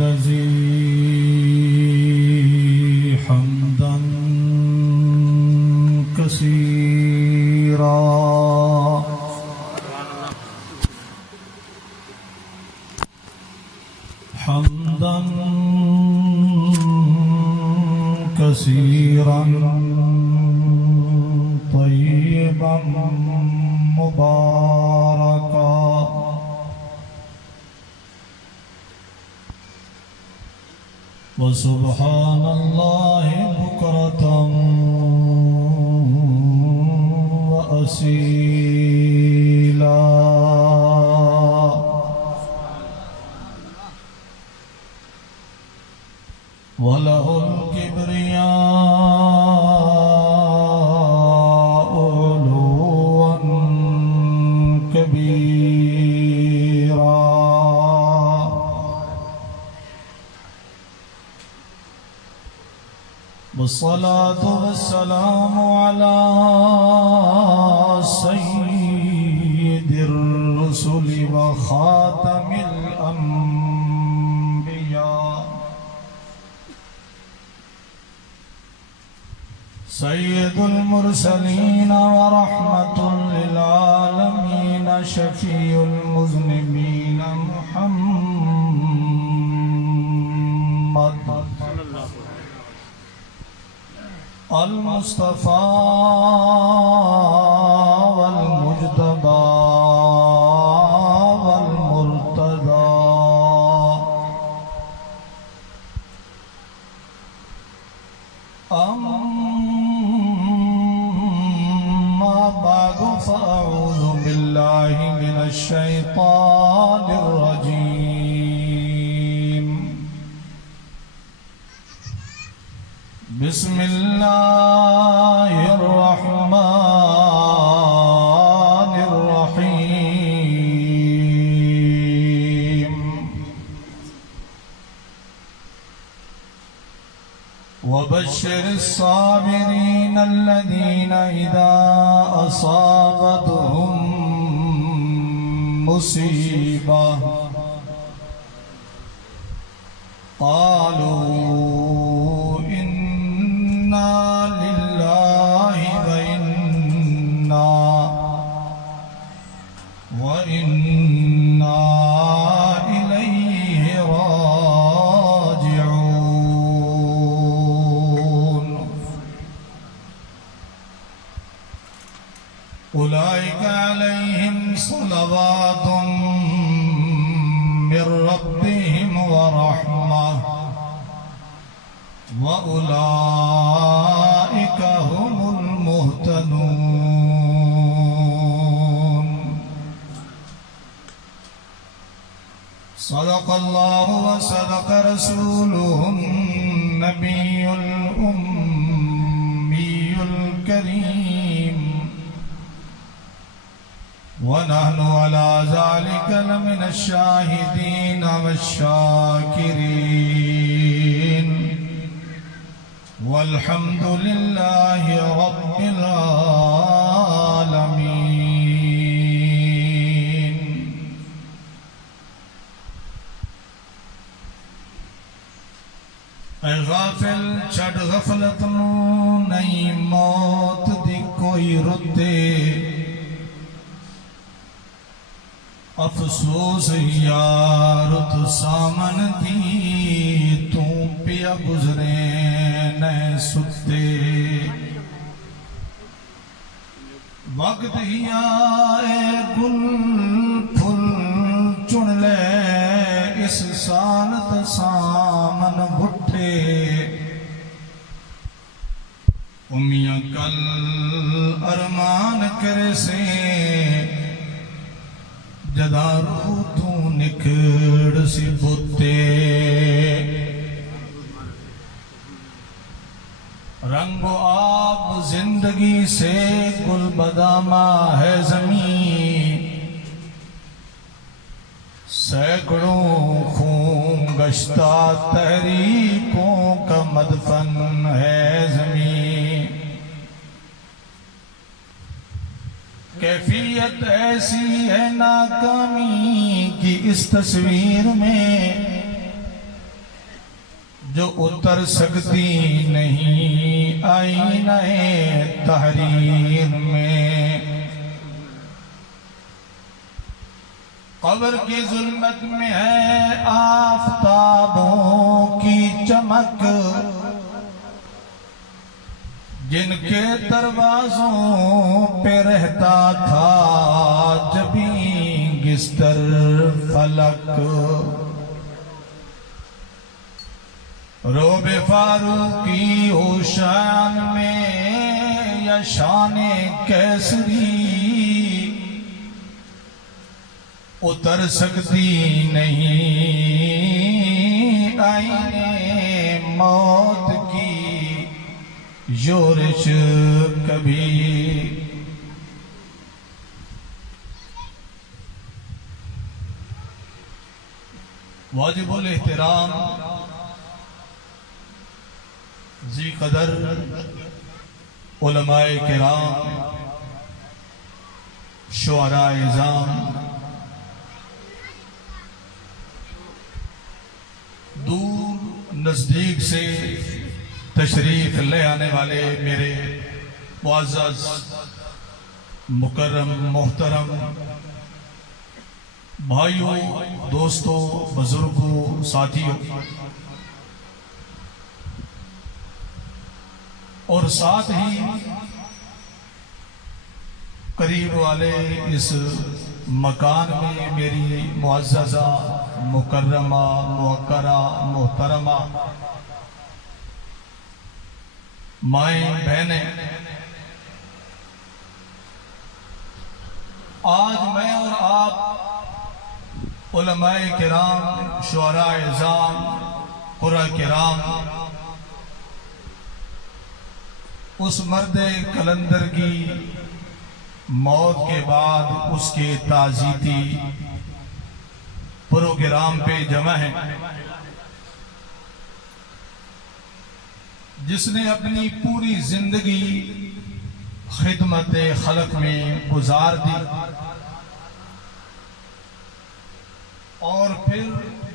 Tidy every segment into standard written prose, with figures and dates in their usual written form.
الذي حمدا كثيرا حمدا كثيرا طيبا مباركا وسبحان الله بكرة وأصيلا وله الكبرياء علوا كبيرا والصلاة والسلام على سيد الرسل وخاتم الأنبياء سيد المرسلين ورحمة للعالمين شفيع المذنبين محمد المصطفى والمجتبى والمرتضى أما بعد فأعوذ بالله من الشيطان الرجيم بسم الله الرحمن الرحيم وبشر الصابرين الذين إذا أصابتهم مصيبة قالوا وإنا إليه راجعون أولئك عليهم صلوات من ربهم ورحمة وأولئك هم المهتدون صدق الله وصدق رسوله النبي الأمي الكريم ونحن على ذلك لمن الشاهدين والشاكرين والحمد لله رب العالمين اے غافل چھڑ غفلت نو نہیں موت دی کوئی رتے افسوس یارت سامن دی تو پیا گزرے نہ ستے وقت ہی آئے گل پھل چن لے اس سالت سامن بھٹے امیاں کل ارمان کرے سے جدا روح تو نکھڑ سی بھتے رنگ و آب زندگی سے گل بدامہ ہے زمین سینکڑوں خون گشتہ تحریکوں کا مدفن ہے زمین کیفیت ایسی ہے ناکامی کی اس تصویر میں جو اتر سکتی نہیں آئینہ تحریر میں، قبر کی ظلمت میں ہے آفتابوں کی چمک، جن کے دروازوں پہ رہتا تھا جبیں گستر فلک، روب فاروقی ہو شان میں یا شان کیسری، اتر سکتی نہیں آئینے موت کی یورش کبھی۔ واجب الاحترام ذی قدر علماء کرام، شعراء اعظام، دور نزدیک سے تشریف لے آنے والے میرے معزز مکرم محترم بھائیوں، دوستوں، بزرگوں، ساتھیوں، اور ساتھ ہی قریب والے اس مکان میں میری معززہ مکرمہ موقرہ محترمہ مائیں بہنیں، آج میں اور آپ علماء کرام، شعراء اعظام، قراء کرام اس مرد کلندر کی موت کے بعد اس کے تعزیتی پروگرام پہ جمع ہے، جس نے اپنی پوری زندگی خدمت خلق میں گزار دی اور پھر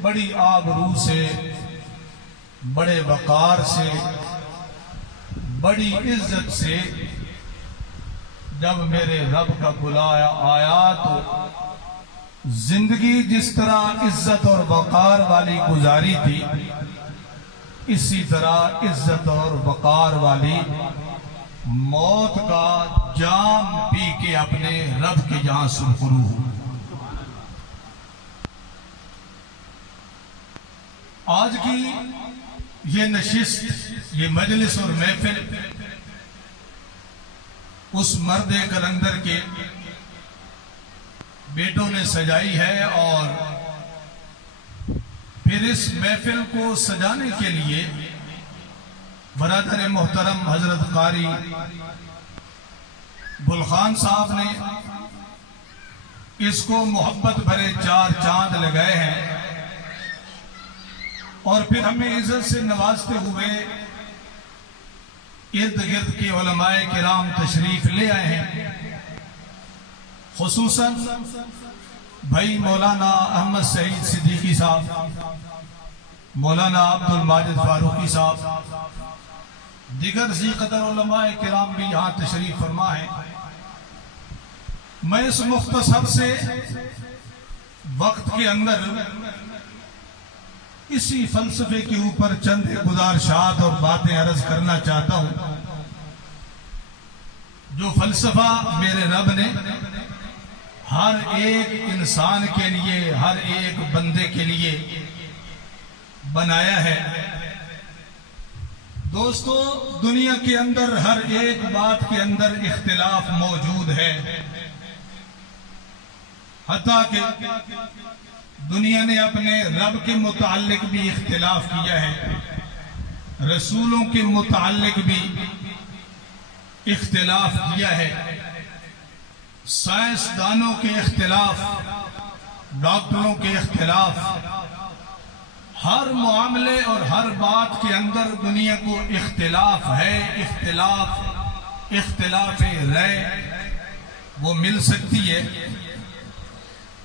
بڑی آبرو سے، بڑے وقار سے، بڑی عزت سے جب میرے رب کا بلایا آیا تو زندگی جس طرح عزت اور وقار والی گزاری تھی، اسی طرح عزت اور وقار والی موت کا جام پی کے اپنے رب کے جہاں سرخرو ہو۔ آج کی یہ نشست، یہ مجلس اور محفل اس مرد کلندر کے بیٹوں نے سجائی ہے، اور پھر اس محفل کو سجانے کے لیے برادر محترم حضرت قاری گلخان صاحب نے اس کو محبت بھرے 4 چاند لگائے ہیں، اور پھر ہمیں عزت سے نوازتے ہوئے ارد گرد کے علماء کرام تشریف لے آئے ہیں، خصوصاً بھائی مولانا احمد سعید صدیقی صاحب، مولانا عبد الماجد فاروقی صاحب، دیگر ذی قدر علماء کرام بھی یہاں تشریف فرما ہیں۔ میں اس مختصر سے وقت کے اندر اسی فلسفے کے اوپر چند گزارشات اور باتیں عرض کرنا چاہتا ہوں، جو فلسفہ میرے رب نے ہر ایک انسان کے لیے، ہر ایک بندے کے لیے بنایا ہے۔ دوستو، دنیا کے اندر ہر ایک بات کے اندر اختلاف موجود ہے، حتیٰ کہ دنیا نے اپنے رب کے متعلق بھی اختلاف کیا ہے، رسولوں کے متعلق بھی اختلاف کیا ہے، سائنسدانوں کے اختلاف، ڈاکٹروں کے اختلاف، ہر معاملے اور ہر بات کے اندر دنیا کو اختلاف ہے۔ اختلاف رائے وہ مل سکتی ہے،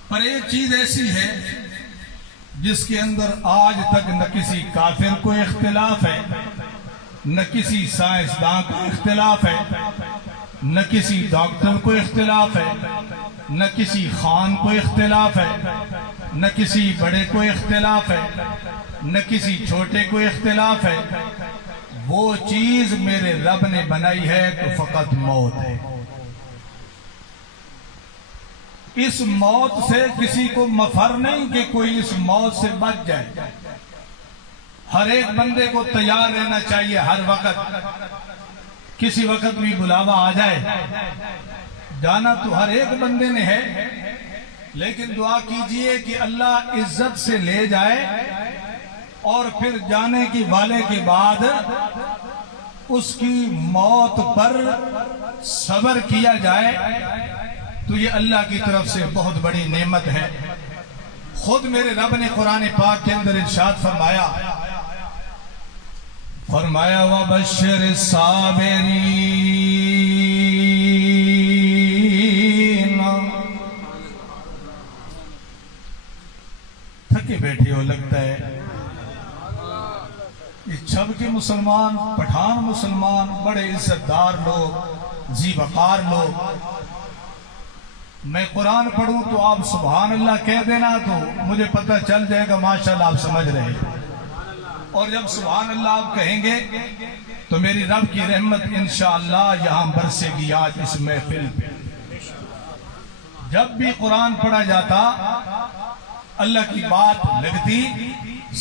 پر ایک چیز ایسی ہے جس کے اندر آج تک نہ کسی کافر کو اختلاف ہے، نہ کسی سائنسداں کو اختلاف ہے، نہ کسی ڈاکٹر کو اختلاف ہے، نہ کسی خان کو اختلاف ہے، نہ کسی بڑے کو اختلاف ہے، نہ کسی چھوٹے کو اختلاف ہے۔ وہ چیز میرے رب نے بنائی ہے تو فقط موت ہے۔ اس موت سے کسی کو مفر نہیں کہ کوئی اس موت سے بچ جائے۔ ہر ایک بندے کو تیار رہنا چاہیے، ہر وقت کسی وقت بھی بلاوا آ جائے، جانا تو ہر ایک بندے نے ہے، لیکن دعا کیجئے کہ اللہ عزت سے لے جائے اور پھر جانے کی والے کے بعد اس کی موت پر صبر کیا جائے تو یہ اللہ کی طرف سے بہت بڑی نعمت ہے۔ خود میرے رب نے قرآن پاک کے اندر ارشاد فرمایا وَبَشِّرِ الصَّابِرِينَ، تھکے بیٹھے ہو لگتا ہے، یہ چھب کے مسلمان، پٹھان مسلمان، بڑے عزت دار لوگ، ذی وقار لوگ، میں قرآن پڑھوں تو آپ سبحان اللہ کہہ دینا تو مجھے پتہ چل جائے گا ماشاءاللہ آپ سمجھ رہے ہیں، اور جب سبحان اللہ آپ کہیں گے تو میری رب کی رحمت انشاءاللہ یہاں برسے گی۔ آج اس محفل پہ جب بھی قرآن پڑھا جاتا، اللہ کی بات لگتی،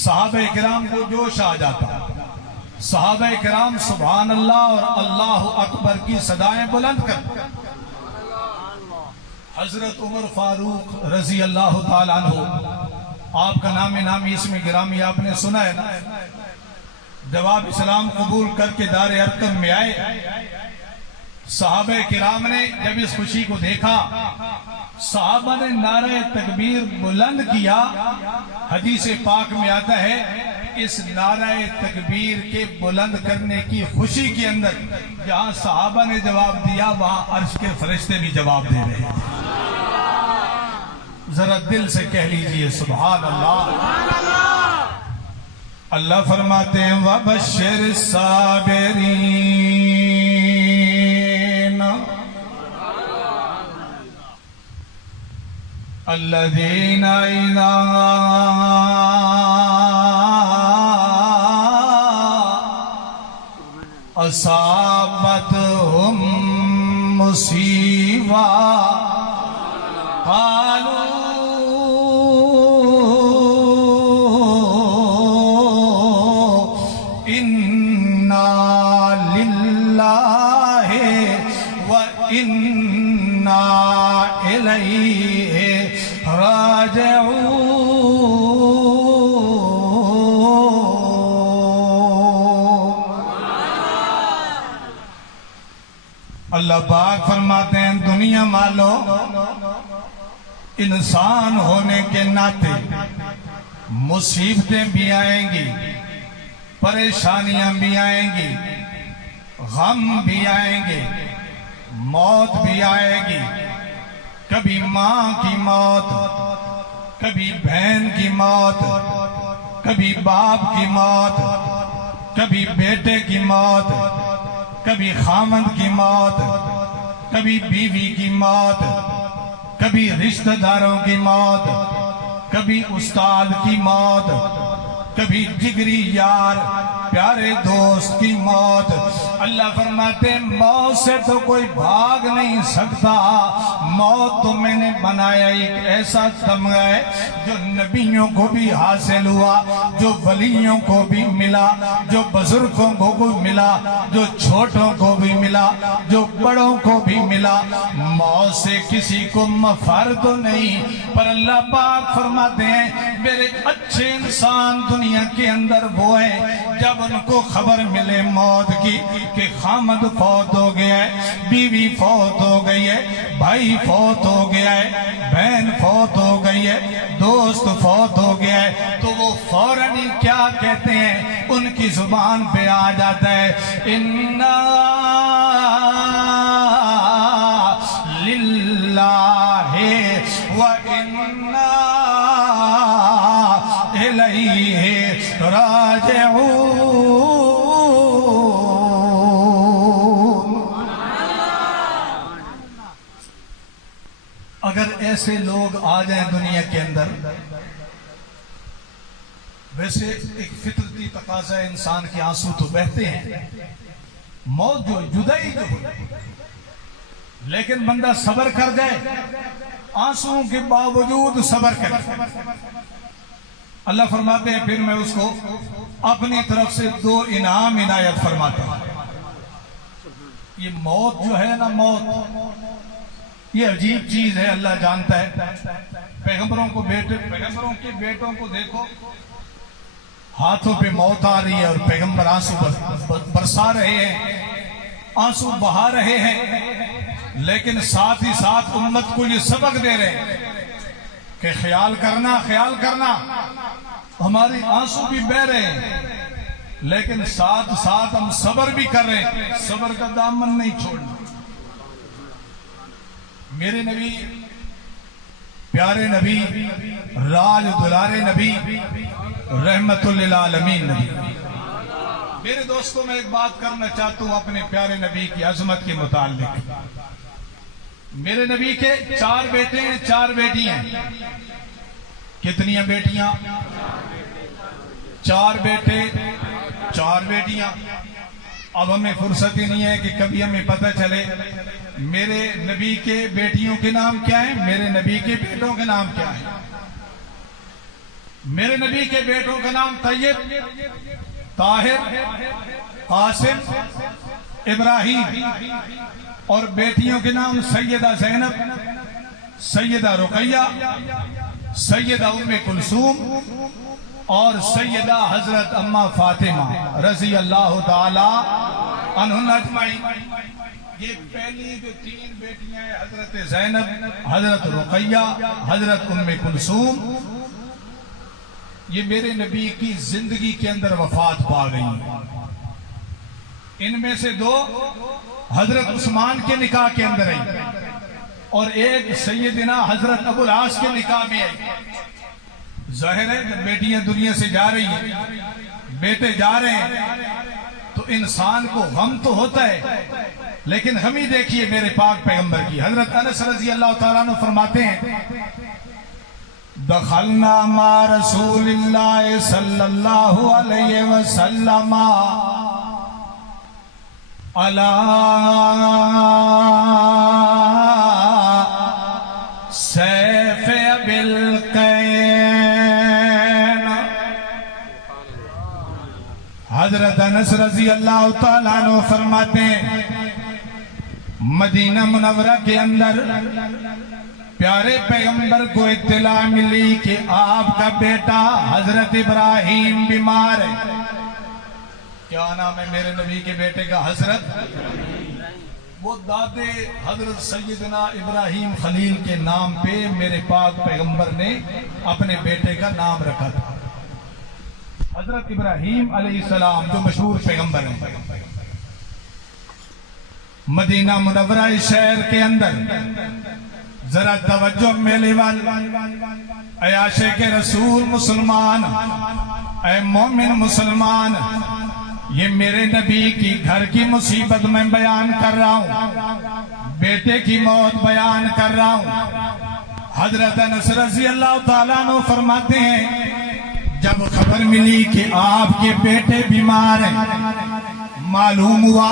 صحابہ کرام کو جوش آ جاتا، صحابہ کرام سبحان اللہ اور اللہ اکبر کی صدائیں بلند کرتے۔ حضرت عمر فاروق رضی اللہ تعالیٰ عنہ، آپ کا نام نامی اسم گرامی آپ نے سنا ہے نا، جب آپ اسلام قبول کر کے دار ارقم میں آئے، صحابہ کرام نے جب اس خوشی کو دیکھا، صحابہ نے نعرہ تکبیر بلند کیا۔ حدیث پاک میں آتا ہے اس نعرہ تکبیر کے بلند کرنے کی خوشی کے اندر جہاں صحابہ نے جواب دیا وہاں عرش کے فرشتے بھی جواب دے رہے ہیں۔ ذرا دل سے کہہ لیجئے سبحان اللہ۔ اللہ فرماتے ہیں وَبَشِّرِ الصَّابِرِينَ، الَّذِينَ إِذَا أَصَابَتْهُم مُّصِیبَةٌ قَالُوا اللہ پاک فرماتے ہیں دنیا والوں، انسان ہونے کے ناطے مصیبتیں بھی آئیں گی، پریشانیاں بھی آئیں گی، غم بھی آئیں گے، موت بھی آئے گی، کبھی ماں کی موت، کبھی بہن کی موت، کبھی باپ کی موت، کبھی بیٹے کی موت، کبھی خامند کی موت، کبھی بیوی کی موت، کبھی رشتہ داروں کی موت، کبھی استاد کی موت، کبھی جگری یار پیارے دوست کی موت۔ اللہ فرماتے ہیں موت سے تو کوئی بھاگ نہیں سکتا، موت تو میں نے بنایا ایک ایسا تمغہ ہے جو نبیوں کو بھی حاصل ہوا، جو ولیوں کو بھی ملا، جو بزرگوں کو بھی ملا، جو چھوٹوں کو بھی ملا، جو بڑوں کو بھی ملا۔ موت سے کسی کو مفر تو نہیں، پر اللہ پاک فرماتے ہیں میرے اچھے انسان دنیا کے اندر وہ ہیں جب ان کو خبر ملے موت کی کہ خامد فوت ہو گیا ہے، بیوی فوت ہو گئی ہے، بھائی فوت ہو گیا ہے، بہن فوت ہو گئی ہے، دوست فوت ہو گیا ہے، تو وہ فوراً ہی کیا کہتے ہیں، ان کی زبان پہ آ جاتا ہے اِنَّا لِلَّهِ وَإِنَّا راجعون۔ اگر ایسے لوگ آ جائیں دنیا کے اندر، ویسے ایک فطرتی تقاضا ہے، انسان کے آنسو تو بہتے ہیں، موت جو جدائی جو ہے، لیکن بندہ صبر کر جائے، آنسوؤں کے باوجود صبر کرے، اللہ فرماتے ہیں پھر میں اس کو اپنی طرف سے 2 انعام عنایت فرماتا ہوں۔ یہ موت جو ہے نا، موت یہ عجیب چیز ہے، اللہ جانتا ہے۔ پیغمبروں کے بیٹوں کو دیکھو، ہاتھوں پہ موت آ رہی ہے اور پیغمبر آنسو برسا رہے ہیں، آنسو بہا رہے ہیں، لیکن ساتھ ہی ساتھ امت کو یہ سبق دے رہے ہیں کہ خیال کرنا، ہماری آنسو بھی بہ رہے ہیں، لیکن ساتھ ساتھ ہم صبر بھی کر رہے ہیں، صبر کا دامن نہیں چھوڑنا۔ میرے نبی، پیارے نبی، راج دلارے نبی، رحمت للعالمین نبی۔ میرے دوستوں، میں ایک بات کرنا چاہتا ہوں اپنے پیارے نبی کی عظمت کے متعلق۔ میرے نبی کے 4 بیٹے ہیں، 4 بیٹیاں ہیں۔ کتنی بیٹیاں؟ 4 بیٹے، 4 بیٹیاں۔ اب ہمیں فرصت ہی نہیں ہے کہ کبھی ہمیں پتہ چلے میرے نبی کے بیٹیوں کے نام کیا ہیں، میرے نبی کے بیٹوں کے نام کیا ہیں۔ میرے نبی کے بیٹوں کا نام طیب، طاہر، قاسم، ابراہیم، اور بیٹیوں کے نام سیدہ زینب، سیدہ رقیہ، سیدہ ام کلثوم اور سیدہ حضرت اماں فاطمہ رضی اللہ تعالی عنہن اجمعین۔ یہ پہلی جو 3 بیٹیاں ہیں، حضرت زینب، حضرت رقیہ، حضرت ام کلثوم، یہ میرے نبی کی زندگی کے اندر وفات پا گئی۔ ان میں سے 2 حضرت عثمان کے نکاح کے اندر آئی اور ایک سیدنا حضرت ابو العاص کے نکاح میں آئی۔ ظاہر ہے جب بیٹیاں دنیا سے جا رہی ہیں، بیٹے جا رہے ہیں، تو انسان کو غم تو ہوتا ہے، لیکن ہم ہی دیکھیے میرے پاک پیغمبر کی۔ حضرت انس رضی اللہ تعالیٰ عنہ فرماتے ہیں، دخلنا مع رسول اللہ صلی اللہ علیہ وسلم علی سیف ابی القین۔ حضرت انس رضی اللہ تعالیٰ عنہ فرماتے ہیں، مدینہ منورہ کے اندر پیارے پیغمبر کو اطلاع ملی کہ آپ کا بیٹا حضرت ابراہیم بیمار ہے۔ کیا نام ہے میرے نبی کے بیٹے کا؟ حضرت۔ وہ دادے حضرت سیدنا ابراہیم خلیل کے نام پہ میرے پاک پیغمبر نے اپنے بیٹے کا نام رکھا تھا، حضرت ابراہیم علیہ السلام، جو مشہور پیغمبر ہیں۔ مدینہ منورہ شہر کے اندر ذرا توجہ میرے وال، اے عاشق رسول مسلمان، اے مومن مسلمان، یہ میرے نبی کی گھر کی مصیبت میں بیان کر رہا ہوں، بیٹے کی موت بیان کر رہا ہوں۔ حضرت انس رضی اللہ تعالیٰ عنہ فرماتے ہیں، جب خبر ملی کہ آپ کے بیٹے بیمار ہیں، معلوم ہوا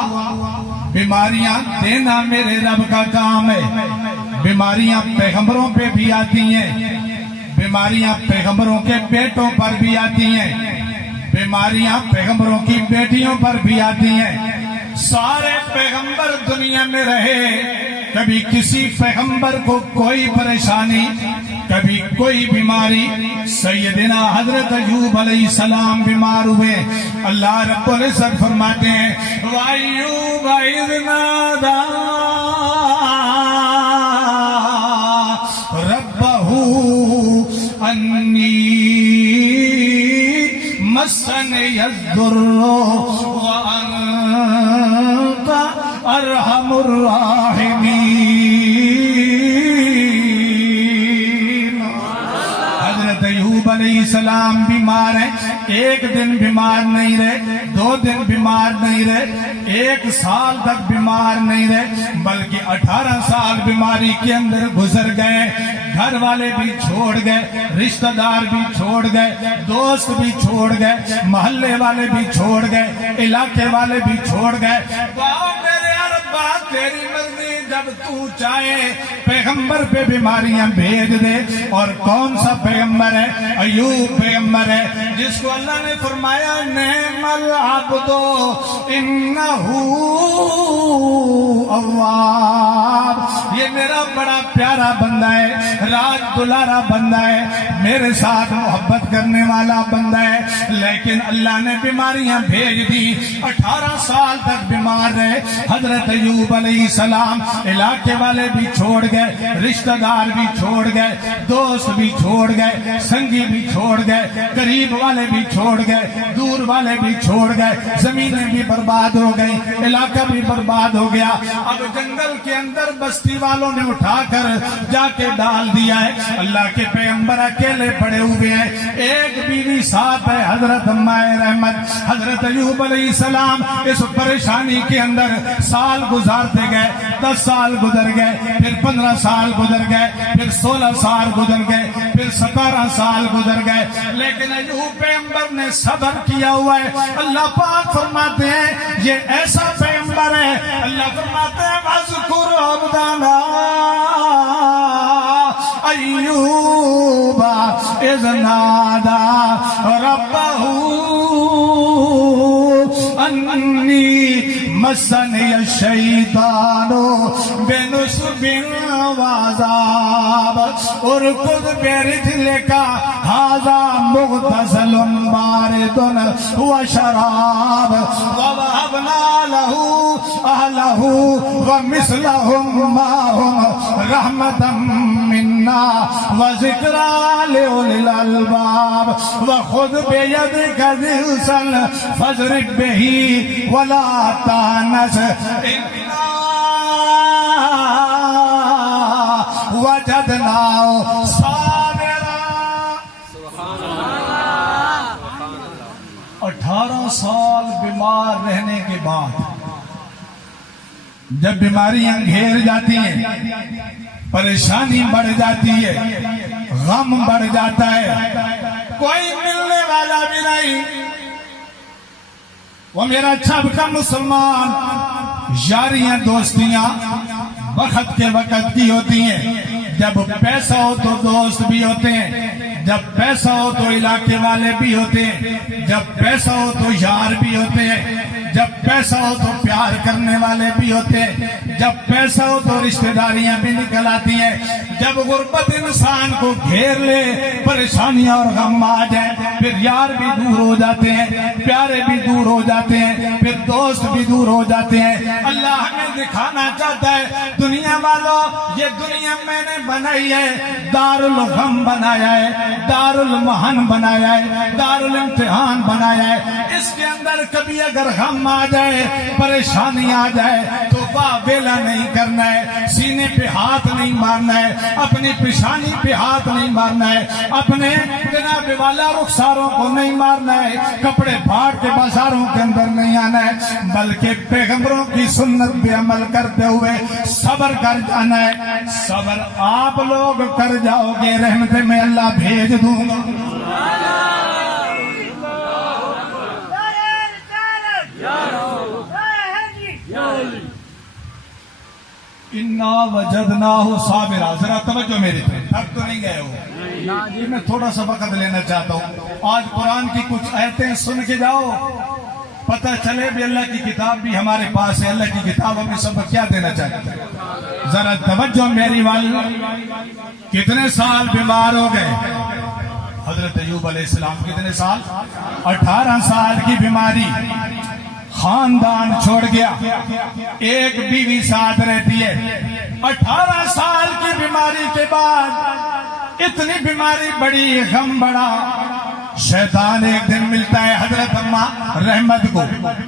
بیماریاں دینا میرے رب کا کام ہے۔ بیماریاں پیغمبروں پہ بھی آتی ہیں، بیماریاں پیغمبروں کے بیٹوں پر بھی آتی ہیں، بیماریاں پیغمبروں کی بیٹیوں پر بھی آتی ہیں۔ سارے پیغمبر دنیا میں رہے، کبھی کسی پیغمبر کو کوئی پریشانی، کبھی کوئی بیماری۔ سیدنا حضرت ایوب علیہ السلام بیمار ہوئے، اللہ رب العزت فرماتے ہیں، وَأَيُّوبَ إِذْ نَادَىٰ رَبَّهُ أَنِّي مَسَّنِيَ الضُّرُّ وَأَنتَ أَرْحَمُ الراحمین۔ حضرت ایوب علیہ السلام بیمار ہیں، ایک دن بیمار نہیں رہے، 2 دن بیمار نہیں رہے، 1 سال تک بیمار نہیں رہے، بلکہ 18 سال بیماری کے اندر گزر گئے۔ گھر والے بھی چھوڑ گئے، رشتہ دار بھی چھوڑ گئے، دوست بھی چھوڑ گئے، محلے والے بھی چھوڑ گئے، علاقے والے بھی چھوڑ گئے۔ واہ میرے ربا تیری مرضی، جب تو چاہے پیغمبر پہ بیماریاں بھیج دے۔ اور کون سا پیغمبر ہے؟ ایوب پیغمبر ہے، جس کو اللہ نے فرمایا نعم العبد انہ اواب، یہ میرا بڑا پیارا بندہ ہے، راج دلارا بندہ ہے، میرے ساتھ محبت کرنے والا بندہ ہے، لیکن اللہ نے بیماریاں بھیج دی۔ 18 سال تک بیمار رہے حضرت ایوب علیہ السلام۔ علاقے والے بھی چھوڑ گئے، رشتہ دار بھی چھوڑ گئے، دوست بھی چھوڑ گئے، سنگی بھی چھوڑ گئے، قریب والے بھی چھوڑ گئے، دور والے بھی چھوڑ گئے، زمینیں بھی برباد ہو گئی، علاقہ بھی برباد ہو گیا۔ اب جنگل کے اندر بستی والوں نے اٹھا کر جا کے ڈال دیا ہے۔ اللہ کے پیغمبر اکیلے پڑے ہوئے ہیں، ایک بیوی ساتھ ہے حضرت مائے رحمت۔ حضرت ایوب علیہ السلام اس پریشانی کے اندر سال گزارتے گئے، 10 سال گزر گئے، پھر 15 سال گزر گئے، پھر 16 سال گزر گئے، پھر 17 سال گزر گئے، لیکن ایوب پیغمبر نے صبر کیا ہوا ہے۔ اللہ پاک فرماتے ہیں یہ ایسا پیغمبر ہے، اللہ فرماتے ہیں وَاذْكُرْ عَبْدَنَا ایوب اذ نادى ربه انی مسنی الشیطان بنصب وعذاب ارکض برجلک ھذا مغتسل بارد وشراب ووهبنا له اہلہ ومثلهم معهم رحمة منا وذکرى لأولی الألباب وخذ بیدک ضغثا فاضرب به ولا تحنث انا وجدناه صابرا۔ 18 سال بیمار رہنے کے بعد جب بیماریاں گھیر جاتی ہیں، پریشانی بڑھ جاتی ہے، غم بڑھ جاتا ہے، کوئی ملنے والا بھی نہیں، وہ میرا چھب کا مسلمان، یاریاں دوستیاں وقت کے وقت کی ہوتی ہیں۔ جب پیسہ ہو تو دوست بھی ہوتے ہیں، جب پیسہ ہو تو علاقے والے بھی ہوتے ہیں، جب پیسہ ہو تو یار بھی ہوتے ہیں، جب پیسہ ہو تو پیار کرنے والے بھی ہوتے ہیں، جب پیسہ ہو تو رشتہ داریاں بھی نکل آتی ہیں۔ جب غربت انسان کو گھیر لے، پریشانیاں اور غم آ جائیں، پھر یار بھی دور ہو جاتے ہیں، پیارے بھی دور ہو جاتے ہیں، پھر دوست بھی دور ہو جاتے ہیں۔ اللہ ہمیں دکھانا چاہتا ہے دنیا والوں، یہ دنیا میں نے بنائی ہے، دار الغم بنایا ہے، دار المحن بنایا ہے، دار الامتحان بنایا ہے۔ اس کے اندر کبھی اگر غم آ جائے، پریشانی آ جائے تو واہ ویلا نہیں کرنا ہے، سینے پہ ہاتھ نہیں مارنا ہے، اپنی پیشانی پہ ہاتھ نہیں مارنا ہے، اپنے جناب والا رخساروں کو نہیں مارنا ہے، کپڑے پھاڑ کے بازاروں کے اندر نہیں آنا ہے، بلکہ پیغمبروں کی سنت پہ عمل کرتے ہوئے صبر کر جانا ہے۔ صبر آپ لوگ کر جاؤ گے، رحمت میں اللہ بھیج دوں گا۔ انا وجدناہ صابرا، ذرا توجہ میری طرف، تھک تو نہیں گئے ہو؟ یہ میں تھوڑا سا وقت لینا چاہتا ہوں، آج قرآن کی کچھ آیتیں سن کے جاؤ، پتہ چلے بھی اللہ کی کتاب بھی ہمارے پاس ہے، اللہ کی کتاب ہمیں سبق کیا دینا چاہتا ہے۔ ذرا توجہ میری والو، کتنے سال بیمار ہو گئے حضرت ایوب علیہ السلام؟ کتنے سال؟ 18 سال کی بیماری، خاندان چھوڑ گیا، ایک بیوی ساتھ رہتی ہے۔ 18 سال کی بیماری کے بعد اتنی بیماری بڑی، غم بڑا، شیطان ایک دن ملتا ہے حضرت اماں احمد کو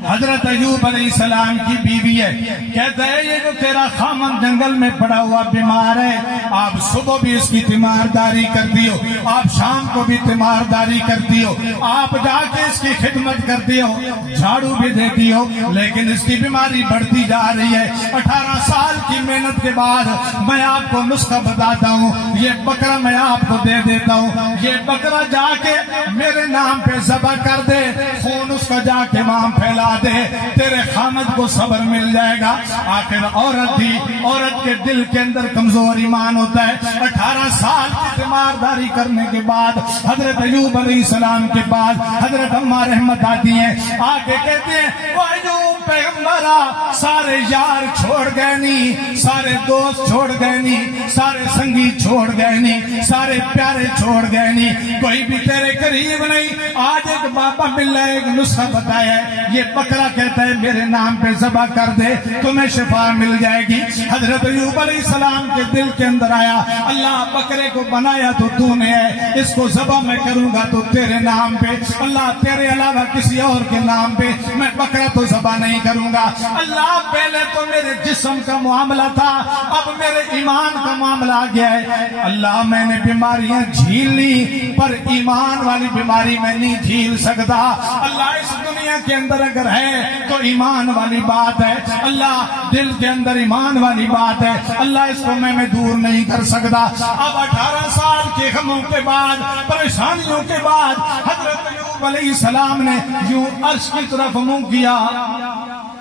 حضرت ایوب علیہ السلام کی بیوی ہے، کہتا ہے یہ جو تیرا خامن جنگل میں پڑا ہوا بیمار ہے، آپ صبح بھی اس کی تیمارداری کرتی ہو، آپ شام کو بھی تیمارداری کرتی ہو، آپ جا کے اس کی خدمت کرتی ہو، جھاڑو بھی دیتی ہو، لیکن اس کی بیماری بڑھتی جا رہی ہے۔ 18 سال کی محنت کے بعد میں آپ کو نسخہ بتاتا ہوں، یہ بکرا میں آپ کو دے دیتا ہوں، یہ بکرا جا کے میرے نام پہ ذبح کر دے، خون اس کا جا کے وہاں پھیلا دے، تیرے خامد کو صبر مل جائے گا۔ آخر عورت تھی، عورت کے دل کے اندر کمزور ایمان ہوتا ہے۔ 18 سال کی تیمارداری کرنے کے بعد حضرت ایوب علیہ السلام کے بعد حضرت اماں رحمت آتی ہیں، آ کے کہتے ہیں وہ ایوب پیغمبرہ سارے یار چھوڑ گئے نہیں، سارے دوست چھوڑ گئے نہیں، سارے سنگی چھوڑ گئے نہیں، سارے پیارے چھوڑ گئے نہیں، کوئی بھی تیرے قریب نہیں۔ آج ایک بابا ملا ایک نسخہ بتایا ہے، یہ بکرا کہتا ہے میرے نام پہ ذبح کر دے تمہیں شفا مل جائے گی۔ حضرت ایوب علیہ السلام کے دل کے اندر آیا، اللہ بکرے کو بنایا تو تو نے ہے، اس کو ذبح میں کروں گا تو تیرے نام پہ، اللہ تیرے علاوہ کسی اور کے نام پہ میں بکرا تو ذبح نہیں کروں گا۔ اللہ پہلے تو میرے جسم کا معاملہ تھا، اب میرے ایمان کا معاملہ آ گیا ہے۔ اللہ میں نے بیماریاں جھیل لی پر ایمان والی بیماری میں نہیں جھیل سکتا۔ اللہ اس دنیا کے اندر اگر ہے تو ایمان والی بات ہے، اللہ دل کے اندر ایمان والی بات ہے، اللہ اس کو میں دور نہیں کر سکتا۔ اب 18 سال کے غموں کے بعد، پریشانیوں کے بعد حضرت ایوب علیہ السلام نے یوں عرش کی طرف منہ کیا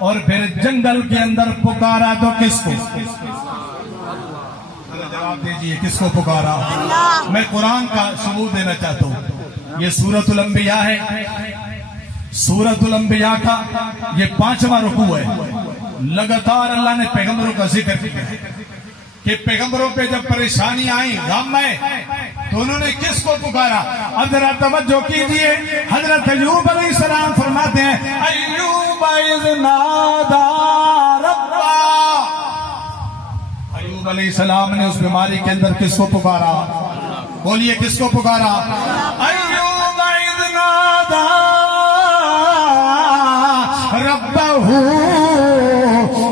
اور پھر جنگل کے اندر پکارا تو کس کو؟ جواب دیجئے کس کو پکارا؟ میں قرآن کا ثبوت دینا چاہتا ہوں، یہ سورۃ الانبیاء ہے، سورۃ الانبیاء کا یہ 5واں رکوع ہے۔ لگاتار اللہ نے پیغمبروں کا ذکر کیا کہ پیغمبروں پہ جب پریشانی آئی، غم ہے تو انہوں نے کس کو پکارا؟ اب ذرا توجہ کیجئے، حضرت ایوب علیہ السلام فرماتے ہیں ایوب اذ نادى ربا، ایوب علیہ السلام نے اس بیماری کے اندر کس کو پکارا؟ بولیے کس کو پکارا؟ ایوب اذ نادى ربہ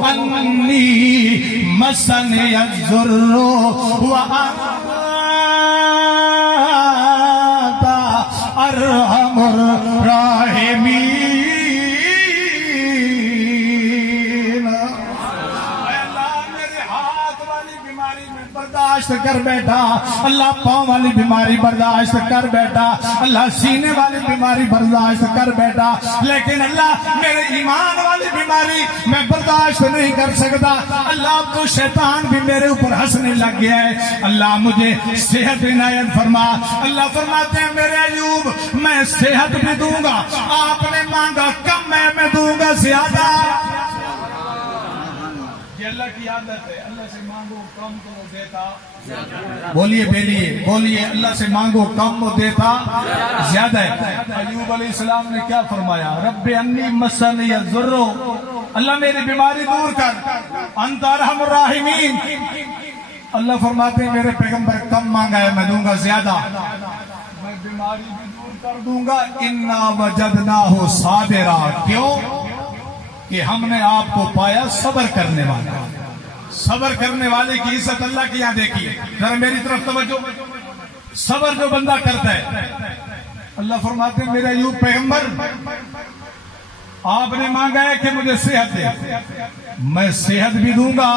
انی مسنی الضر وانت ارحم الراحمین۔ برداشت کر بیٹھا اللہ، پاؤں والی بیماری برداشت کر بیٹھا اللہ، سینے والی بیماری برداشت کر بیٹھا، لیکن اللہ میرے ایمان والی بیماری میں برداشت نہیں کر سکتا۔ اللہ تو شیطان بھی میرے اوپر ہنسنے لگ گیا ہے، اللہ مجھے صحت عنایت فرما۔ اللہ فرماتے ہیں میرے ایوب میں صحت بھی دوں گا، آپ نے مانگا کم میں دوں گا زیادہ۔ یہ اللہ کی عادت ہے، اللہ سے مانگو کم تو وہ دیتا، بولیے بولیے اللہ سے مانگو کم وہ دیتا زیادہ ہے۔ ایوب علیہ السلام نے کیا فرمایا؟ رب انی مسنی الضر، اللہ میری بیماری دور کر، انت ارحم الراحمین۔ اللہ فرماتے ہیں میرے پیغمبر کم مانگا ہے میں دوں گا زیادہ، میں بیماری بھی دور کر دوں گا۔ انا وجدناہ صابرا، کیوں کہ ہم نے آپ کو پایا صبر کرنے والا۔ صبر کرنے والے کی عزت اللہ کی یہاں دیکھیے، ذرا میری طرف توجہ۔ صبر جو بندہ کرتا ہے، اللہ فرماتے ہیں میرے ایوب پیغمبر آپ نے مانگا ہے کہ مجھے صحت دے، میں صحت بھی دوں گا،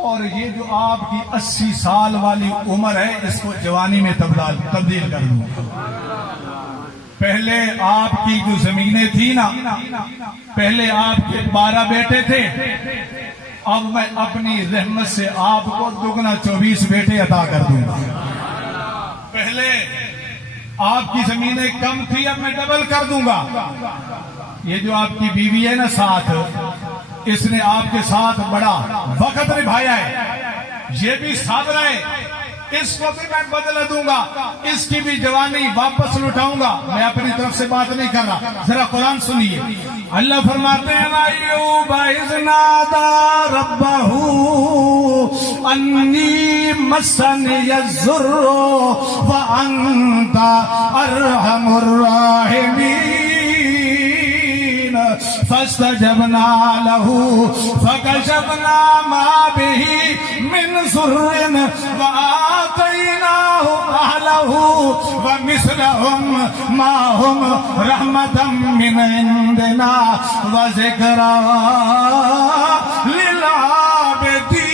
اور یہ جو آپ کی 80 سال والی عمر ہے اس کو جوانی میں تبدیل کر دوں گا۔ پہلے آپ کی جو زمینیں تھی نا، پہلے آپ کے 12 بیٹے تھے، اب میں اپنی رحمت سے آپ کو دگنا 24 بیٹے عطا کر دوں گا۔ پہلے آپ کی زمینیں کم تھی، اب میں ڈبل کر دوں گا۔ یہ جو آپ کی بیوی ہے نا ساتھ، اس نے آپ کے ساتھ بڑا وقت نبھایا ہے، یہ بھی صابر ہے، اس کو بھی میں بدلہ دوں گا، اس کی بھی جوانی واپس لٹاؤں گا۔ میں اپنی طرف سے بات نہیں کر رہا، ذرا قرآن سنیے۔ اللہ فرماتے ہیں ایوب اذ نادى ربہ انی مسنی الضر وانت ارحم الراحمین۔ فاستجبنا له فكشفنا ما به من ضر وآتيناه أهله ومثلهم معهم رحمة من عندنا وذكرى للعابدين.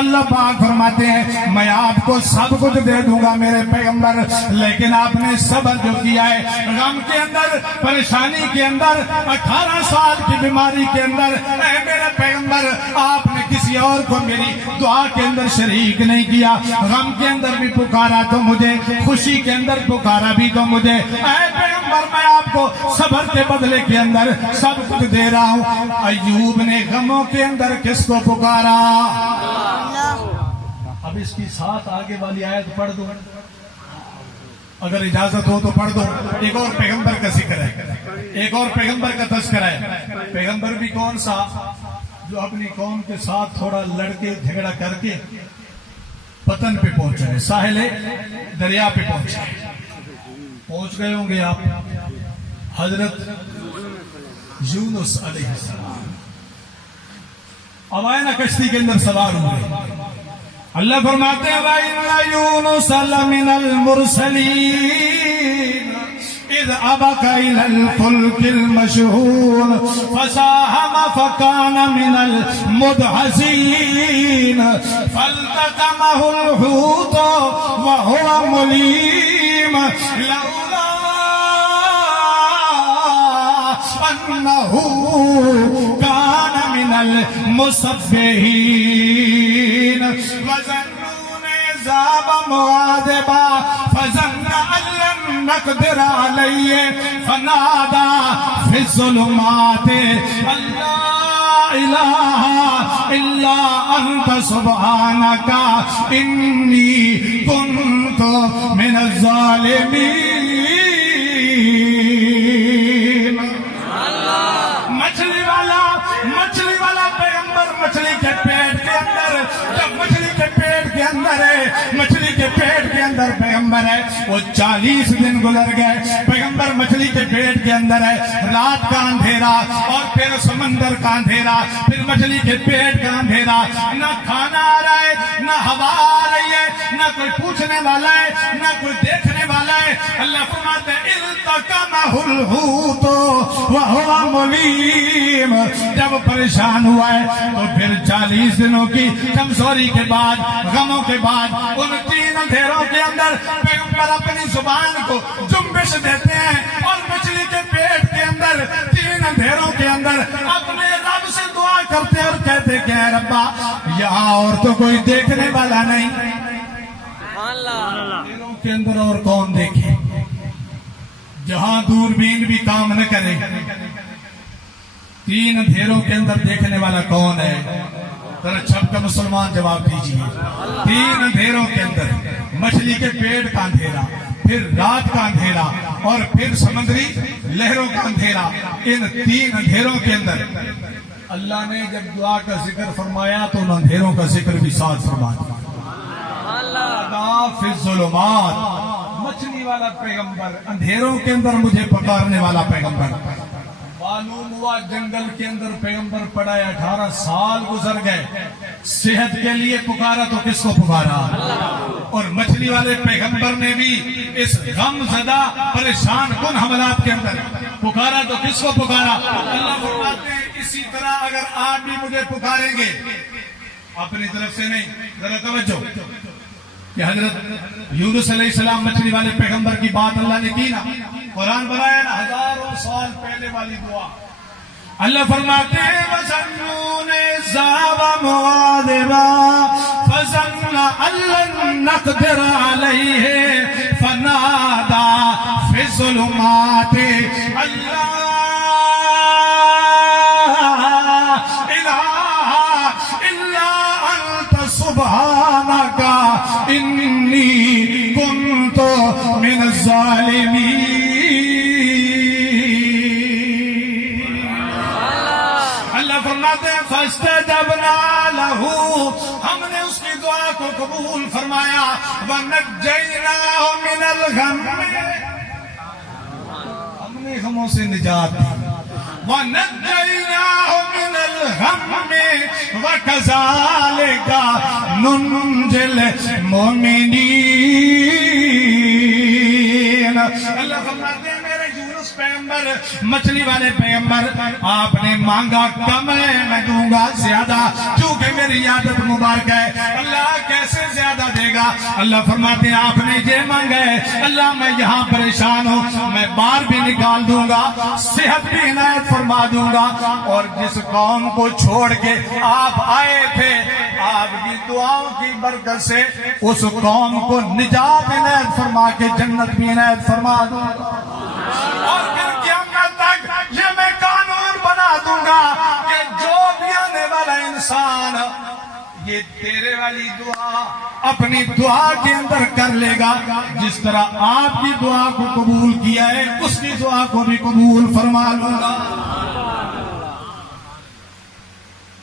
اللہ پاک فرماتے ہیں میں آپ کو سب کچھ دے دوں گا میرے پیغمبر، لیکن آپ نے صبر جو کیا ہے، غم کے اندر، پریشانی کے اندر، 18 سال کی بیماری کے اندر، اے میرے پیغمبر آپ نے کسی اور کو میری دعا کے اندر شریک نہیں کیا. غم کے اندر بھی پکارا تو مجھے، خوشی کے اندر پکارا بھی تو مجھے. اے پیغمبر میں آپ کو صبر کے بدلے کے اندر سب کچھ دے رہا ہوں. ایوب نے غموں کے اندر کس کو پکارا؟ اب اس کی ساتھ آگے والی آیت پڑھ دو، اگر اجازت ہو تو پڑھ دو. ایک اور پیغمبر کا ذکر ہے، ایک اور پیغمبر کا تذکرہ ہے. پیغمبر بھی کون سا؟ جو اپنی قوم کے ساتھ تھوڑا لڑکے جھگڑا کر کے پتن پہ پہنچا ہے، ساحل دریا پہ پہنچا ہے. پہنچ گئے ہوں گے آپ. حضرت یونس علیہ السلام اب آئے نا کشتی کے اندر سوار ہوئے. اللہ فرماتے ہیں وَإِنَّ يُونُسَ لَمِنَ الْمُرْسَلِينَ إِذْ أَبَقَ إِلَى الْفُلْكِ الْمَشْحُونِ فَسَاهَمَ فَكَانَ مِنَ الْمُدْحَضِينَ فَالْتَقَمَهُ الْحُوتُ وَهُوَ مُلِيمٌ لَوْلَا أَنَّهُ كَانَ مِنَ الْمُسَبِّحِينَ وَظَنُّونَ ذَهَبَ مُغَاضِبًا فَظَنَّ أَن لَّن نَّقْدِرَ عَلَيْهِ فَنَادَىٰ فِي الظُّلُمَاتِ أَن لَّا إِلَٰهَ إِلَّا أَنتَ سُبْحَانَكَ إِنِّي كُنتُ مِنَ الظَّالِمِينَ. مچھلی والا پیغمبر مچھلی کے پیٹ کے اندر، جب مچھلی کے پیٹ کے اندر ہے، مچھلی کے پیٹ کے اندر پیغمبر ہے. وہ 40 دن گزر گئے، پیغمبر مچھلی کے پیٹ کے اندر ہے. رات کا اندھیرا اور پھر سمندر کا اندھیرا، پھر مچھلی کے پیٹ کا اندھیرا. نہ کھانا آ رہا ہے، نہ ہوا آ رہی ہے، نہ کوئی پوچھنے والا ہے، نہ کوئی دیکھنے والا ہے. اللہ فرماتے ہیں التقمہ الحوت وہو ملیم. جب پریشان ہوا ہے تو پھر 40 دنوں کی کمزوری کے بعد، غموں کے بعد، ان 3 اندھیروں کے اندر پیغمبر اپنی زبان کو جنبش دیتے ہیں اور مچھلی کے پیٹ کے اندر 3 اندھیروں کے اندر اپنے رب سے دعا کرتے اور کہتے کہ اے ربا یہاں اور تو کوئی دیکھنے والا نہیں، اندھیروں کے اندر اور کون دیکھے؟ جہاں دوربین بھی کام نہ کرے، 3 اندھیروں کے اندر دیکھنے والا کون ہے؟ ذرا چھپ کا مسلمان جواب دیجیے. 3 اندھیروں کے اندر، مچھلی کے پیٹ کا اندھیرا، پھر رات کا اندھیرا اور پھر سمندری لہروں کا اندھیرا. ان 3 اندھیروں کے اندر اللہ نے جب دعا کا ذکر فرمایا تو ان اندھیروں کا ذکر بھی ساتھ فرما دیا. فی الظلمات، مچھلی والا پیغمبر، اندھیروں کے اندر مجھے پکارنے والا پیغمبر. معلوم ہوا جنگل کے اندر پیغمبر پڑا ہے، 18 سال گزر گئے. صحت کے لیے پکارا تو کس کو پکارا؟ اور مچھلی والے پیغمبر نے بھی اس غم زدہ پریشان کن حملات کے اندر پکارا تو کس کو پکارا؟ اللہ فرماتے ہیں اسی طرح اگر آپ بھی مجھے پکاریں گے، اپنی طرف سے نہیں، ذرا توجہ کہ حضرت یونس علیہ السلام مچھلی والے پیغمبر کی بات اللہ نے کی نا، قرآن بنایا نا، ہزاروں سال پہلے والی دعا. اللہ فرماتے ہیں وَظَنُّونَ ذَهَبَ مُغَاضِبًا فَظَنَّ أَن لَّن نَّقْدِرَ عَلَيْهِ فَنَادَىٰ فِي الظُّلُمَاتِ أَن لَّا إِلَٰهَ إِلَّا أَنتَ سُبْحَانَكَ إِنِّي كُنتُ مِنَ الظَّالِمِينَ. فَاسْتَجَبْنَا لَهُ، ہم نے اس کی دعا کو قبول فرمایا. وَنَجَّيْنَاهُ مِنَ الْغَمِّ، ہم نے غموں سے نجات دی. وَنَجَّيْنَاهُ مِنَ الْغَمِّ وَكَذَلِكَ نُنْجِي الْمُؤْمِنِينَ. اللہ فرماتے ہیں میرے یونس پیغمبر، مچھلی والے پیغمبر، آپ نے مانگا کم ہے میں دوں گا زیادہ، کیونکہ میری عادت مبارک ہے. اللہ کیسے زیادہ دے گا؟ اللہ فرماتے ہیں آپ نے یہ مانگا ہے، اللہ میں یہاں پریشان ہوں، میں بار بھی نکال دوں گا، صحت بھی عنایت فرما دوں گا. اور جس قوم کو چھوڑ کے آپ آئے تھے، آپ کی دعاؤں کی برکت سے اس قوم کو نجات عنایت فرما کے جنت بھی عنایت فرما دوں گا. اور پھر قیامت تک یہ میں قانون بنا دوں گا کہ جو بھی آنے والا انسان یہ تیرے والی دعا اپنی دعا کے اندر کر لے گا، جس طرح آپ کی دعا کو قبول کیا ہے اس کی دعا کو بھی قبول فرما لوں گا.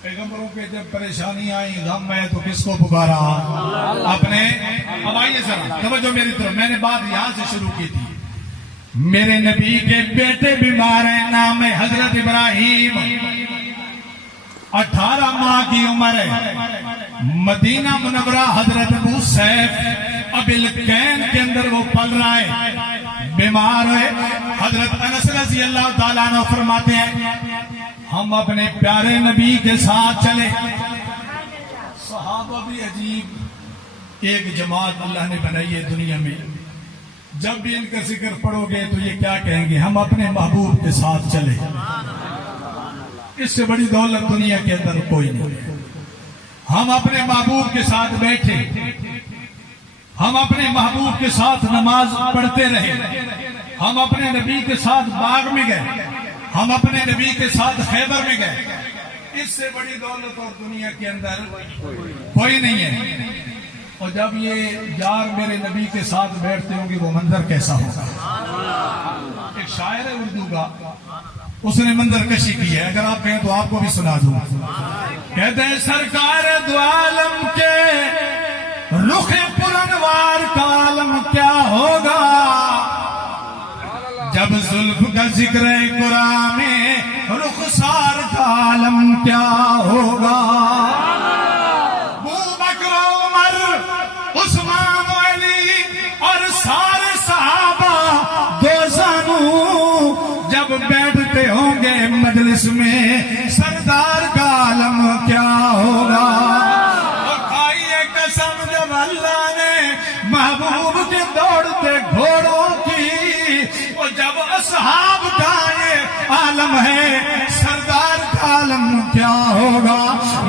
پیغمبروں کے جب پریشانی آئی، غم میں تو کس کو پکارا؟ اپنے. اب آئیے ذرا توجہ میری طرف، میں نے بات یہاں سے شروع کی تھی. میرے نبی کے بیٹے بیمار ہیں، نام ہے حضرت ابراہیم، 18 ماہ کی عمر ہے. مدینہ منورہ حضرت ابو سیف ابلکین کے اندر وہ پل رہا ہے، بیمار ہے. حضرت انس رضی اللہ تعالیٰ عنہ فرماتے ہیں ہم اپنے پیارے نبی کے ساتھ چلے. صحابہ بھی عجیب ایک جماعت اللہ نے بنائی ہے دنیا میں، جب بھی ان کا ذکر پڑھو گے تو یہ کیا کہیں گے؟ ہم اپنے محبوب کے ساتھ چلے. اس سے بڑی دولت دنیا کے اندر کوئی نہیں. ہم اپنے محبوب کے ساتھ بیٹھے، ہم اپنے محبوب کے ساتھ نماز پڑھتے رہے، ہم اپنے نبی کے ساتھ باغ میں گئے، ہم اپنے نبی کے ساتھ خیبر میں گئے. اس سے بڑی دولت اور دنیا کے اندر کوئی نہیں ہے. اور جب یہ یار میرے نبی کے ساتھ بیٹھتے ہوں گے وہ منظر کیسا ہوگا؟ ایک شاعر ہے اردو کا، اس نے منظر کشی کی ہے، اگر آپ کہیں تو آپ کو بھی سنا دوں. کہتے ہیں سرکار دو عالم کے رخ پرانوار کا عالم کیا ہوگا، جب زلف کا ذکر قرآن میں رخسار کا عالم کیا ہوگا. ابو بکر عمر عثمان علی اور سارے صحابہ دو زانو جب بیٹھتے ہوں گے مجلس میں، سردار کا عالم کیا ہوگا. اور کھائیے قسم جب اللہ نے محبوب کے دوڑتے گھوڑوں کی، اور جب اصحاب کا یہ عالم ہے، سردار کا عالم کیا ہوگا.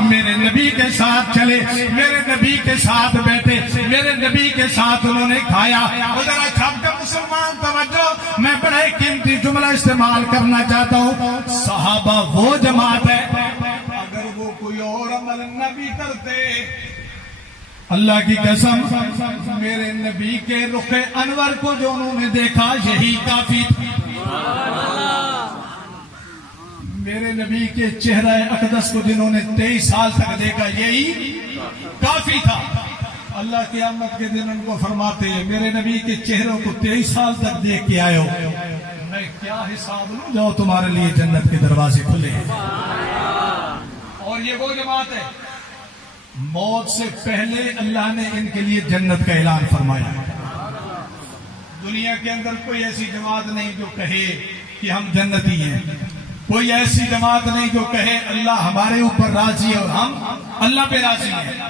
میرے نبی کے ساتھ چلے، میرے نبی کے ساتھ بیٹھے، میرے نبی کے ساتھ انہوں نے کھایا. ادھر چھپ کر مسلمان توجہ، میں بڑا قیمتی جملہ استعمال کرنا چاہتا ہوں. صحابہ وہ جماعت ہے اگر وہ کوئی اور عمل نہ بھی کرتے، اللہ کی قسم میرے نبی کے رخ انور کو جو انہوں نے دیکھا یہی کافی تھا. میرے نبی کے چہرہ اقدس کو جنہوں نے 23 سال تک دیکھا یہی کافی تھا. اللہ قیامت کے دن ان کو فرماتے ہیں میرے نبی کے چہروں کو 23 سال تک دیکھ کے آئے ہو، میں کیا حساب لوں؟ جاؤ تمہارے لیے جنت کے دروازے کھلے ہیں. اور یہ وہ جماعت ہے موت سے پہلے اللہ نے ان کے لیے جنت کا اعلان فرمایا. دنیا کے اندر کوئی ایسی جماعت نہیں جو کہے کہ ہم جنتی ہیں، کوئی ایسی جماعت نہیں جو کہے اللہ ہمارے اوپر راضی ہے اور ہم اللہ پہ راضی ہیں.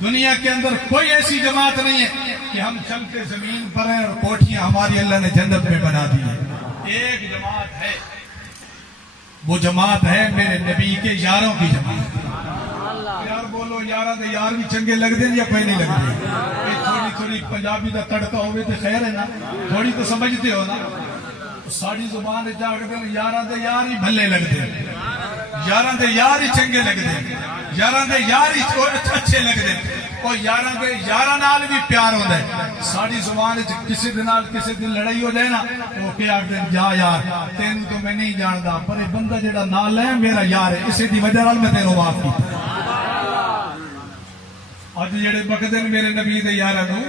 دنیا کے اندر کوئی ایسی جماعت نہیں ہے کہ ہم چلتے زمین پر ہیں اور کوٹھیاں ہماری اللہ نے جنت میں بنا دی ہیں. ایک جماعت ہے، وہ جماعت ہے میرے نبی کے یاروں کی جماعت. یار بولو یارہ دے یار بھی چنگے لگ دیں یا کوئی نہیں لگ دیں؟ تھوڑی تھوڑی پنجابی دا تڑکا ہوئے تو خیر ہے نا، تھوڑی تو سمجھتے ہو نا. ساری زبان جا کے یارہ دے یار ہی بھلے لگ دیں، یارہ دے یار ہی چنگے لگ دیں، یارہ دے یار ہی اچھے لگ دیں، اور یارہ دے یارہ نال بھی پیار ہوتا ہے. ساری زبان کسی دن لڑائی ہو جائے نا تو کیا آخر جا یار تین تو میں نہیں جانتا پر یہ بندہ جڑا نال ہے میرا یار ہے، اسی دی وجہ نال میں تینوں معاف کیتا. اج جڑے بکدے میرے نبی دے یاراں نوں،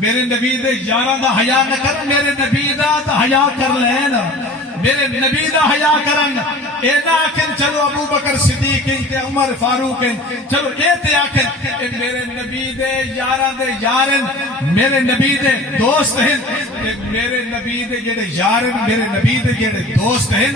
میرے نبی دے یاراں دا حیا نہ کر، میرے نبی دا تے حیا کر لین. میرے نبی دا حیا کرن اے نہ آکھن چلو ابو بکر صدیق تے عمر فاروق چلو اے تے آکھن اے میرے نبی دے یاراں دے یارن میرے نبی دے دوست ہیں تے میرے نبی دے جڑے یارن میرے نبی دے جڑے دوست ہیں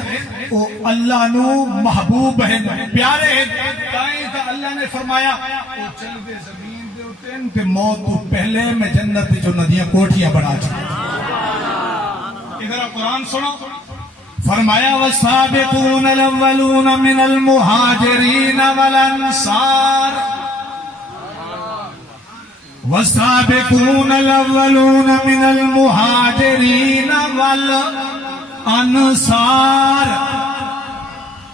او اللہ نو محبوب ہیں پیارے ہیں تائیں تا اللہ نے فرمایا او چل دے زمین دے اوتے تے موت تو پہلے میں جنت جو ندیاں کوٹھیاں بنا چکا ادھر قرآن سنو فرمایا والسابقون الاولون من المہاجرین والانصار والسابقون الاولون من المہاجرین والانصار